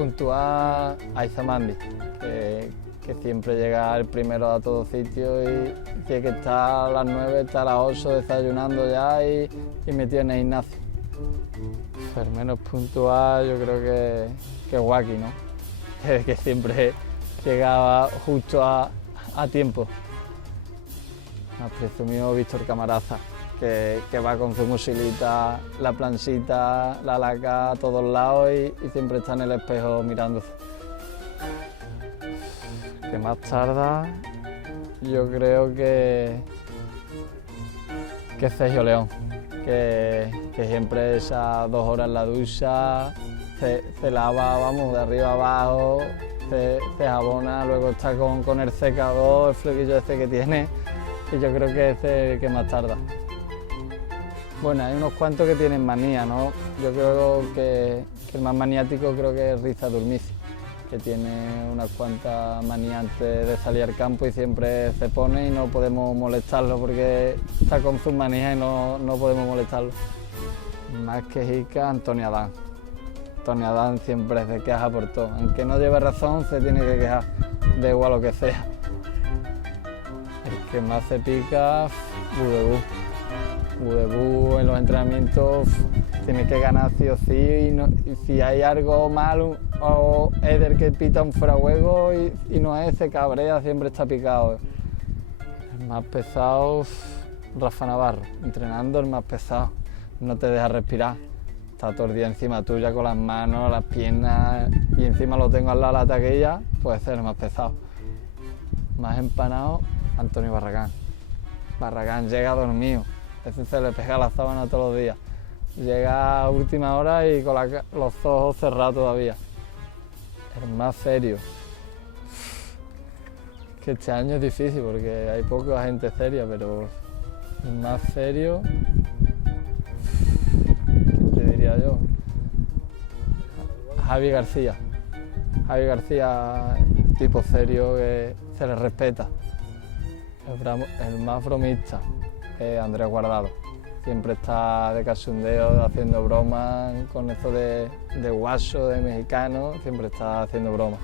puntual Aizamandi, que siempre llega el primero a todo sitio y tiene que estar a las 9, estar a las 8 desayunando ya y metido en el gimnasio. El menos puntual yo creo que Wacky, ¿no? Que siempre llegaba justo a tiempo. Más presumido Víctor Camaraza, que va con su mochilita, la planchita, la laca a todos lados y siempre está en el espejo mirándose. Que más tarda, yo creo que Sergio León, que siempre esas 2 horas en la ducha, se lava, vamos, de arriba abajo, se jabona, luego está con el secador, el flequillo ese que tiene, y yo creo que es el que más tarda. Bueno, hay unos cuantos que tienen manía, ¿no? Yo creo que el más maniático creo que es Riza Durmici, que tiene unas cuantas manías antes de salir al campo y siempre se pone y no podemos molestarlo porque está con sus manías y no podemos molestarlo. Más que Jica, Antonio Adán. Antonio Adán siempre se queja por todo, aunque no lleve razón se tiene que quejar, da igual lo que sea. El que más se pica, Budebú. Budebú en los entrenamientos tiene que ganar sí o sí y si hay algo mal o Eder que pita un fuera de juego y no es, se cabrea, siempre está picado. El más pesado, Rafa Navarro, entrenando el más pesado, no te deja respirar, está todo el día encima tuya con las manos, las piernas y encima lo tengo al lado de la taquilla, puede ser el más pesado. Más empanado, Antonio Barragán. Barragán llega dormido. Ese se le pega la sábana todos los días. Llega a última hora y con los ojos cerrados todavía. El más serio. Que este año es difícil porque hay poca gente seria, pero el más serio, ¿qué te diría yo? Javi García. Javi García, tipo serio que se le respeta. El más bromista. Andrés Guardado, siempre está de cachondeo, haciendo bromas con esto de guaso, de mexicano, siempre está haciendo bromas.